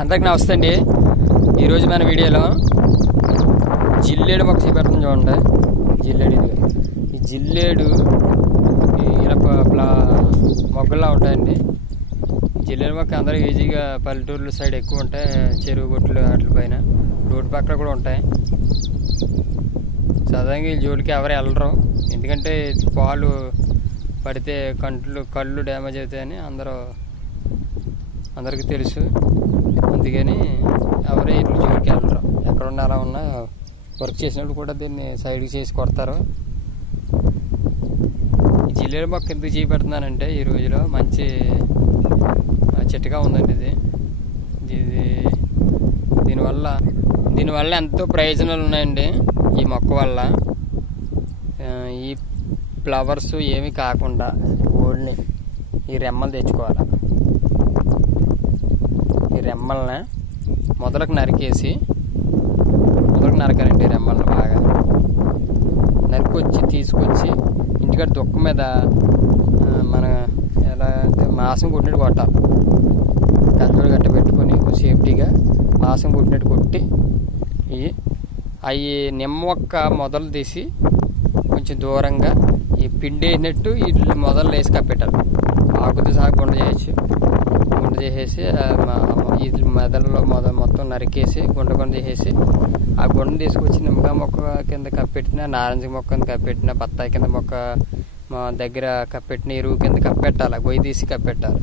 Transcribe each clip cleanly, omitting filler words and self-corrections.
అందరికి నమస్తే అండి. ఈరోజు మన వీడియోలో జిల్లేడు మొక్క చూపెడుతుంది చూడండి. జిల్లేడు ఈ జిల్లేడు ఇలా మొగ్గల్లా ఉంటాయండి. జిల్లేడు మొక్క అందరూ ఈజీగా పల్లెటూర్ల సైడ్ ఎక్కువ ఉంటాయి. చెరువు గుట్లు వాటి పైన రోడ్డు పక్కన కూడా ఉంటాయి. సాధారణంగా ఈ జోలికి ఎవరు వెళ్ళరు, ఎందుకంటే పాలు పడితే కళ్ళు డ్యామేజ్ అవుతాయని అందరికీ తెలుసు. అందుకని ఎవరు ఇల్లు జోలికి వెళ్ళరు. ఎక్కడున్నా అలా ఉన్నా వర్క్ చేసినప్పుడు కూడా దీన్ని సైడ్కి చేసి కొడతారు. ఈ జిల్లేడు మొక్క ఎందుకు చేపెడుతున్నానంటే ఈ రోజులో మంచి చెట్టుగా ఉందండి ఇది. దీనివల్ల ఎంతో ప్రయోజనాలు ఉన్నాయండి. ఈ మొక్క వల్ల ఈ ఫ్లవర్స్ ఏమి కాకుండా ఓన్లీ ఈ రెమ్మలు తెచ్చుకోవాలి. ఈ రెమ్మల్ని మొదలకు నరకాలండి. ఈ రెమ్మల్ని బాగా తీసుకొచ్చి ఇంటికాడ దుక్క మీద మన ఎలా అంటే మాంసం కొట్టినట్టు కొట్టాలి. కత్తెర గట్ట పెట్టుకొని సేఫ్టీగా మాంసం కొట్టినట్టు కొట్టి అవి నిమ్మ మొక్క మొదలు తీసి కొంచెం దూరంగా ఈ పిండి వేసినట్టు వీటిని మొదలు వేసి కప్పెట్టాలి. ఆకుతో సహా గుండ చేసేసి వీటి మెదడులో మొత్తం నరికేసి గుండ చేసేసి ఆ గుండ తీసుకొచ్చి నిమ్మకాయ మొక్క కింద కప్పెట్టిన, నారింజ మొక్క కింద కప్పెట్టిన, బత్తాయి కింద మొక్క దగ్గర కప్పెట్టిన ఎరువు కింద కప్పెట్టాలి. గొయ్యి తీసి కప్పెట్టాలి.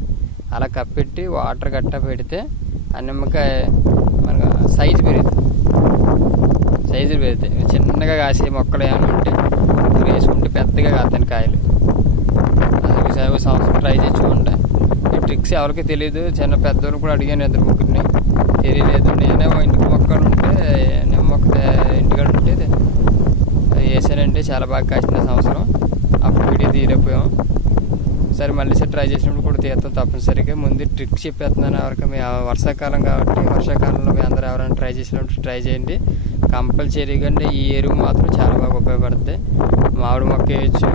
అలా కప్పెట్టి వాటర్ గట్ట పెడితే ఆ నిమ్మకాయ మనకు సైజు పెరుగుతాయి. చిన్నగా కాసే మొక్కలు ఏమైనా ఉంటే వేసుకుంటే పెద్దగా కాస్తాయి కాయలు. అది సంవత్సరం ట్రై చేసి ఈ ట్రిక్స్ ఎవరికి తెలియదు. చిన్న పెద్దలు కూడా అడిగాను, 2-3 తెలియలేదు. నేనే ఇంటికి మొక్కలు ఉంటే నిమ్మ మొక్క ఇంటికాడ ఉంటే వేసానంటే చాలా బాగా కాసింది సంవత్సరం. అప్పుడు వీడియో తీయలేకపోయాం. సరే మళ్ళీ ట్రై చేసినప్పుడు కూడా తీస్తాం తప్పనిసరిగా. ముందు ట్రిక్స్ చెప్పేస్తున్నాను ఎవరికి. వర్షాకాలం కాబట్టి వర్షాకాలంలో మీ అందరూ ఎవరైనా ట్రై చేసినప్పుడు ట్రై చేయండి. కంపల్సరీగా ఈ ఎరువు మాత్రం చాలా బాగా ఉపయోగపడుతుంది. మామిడి మొక్క వేయచ్చు,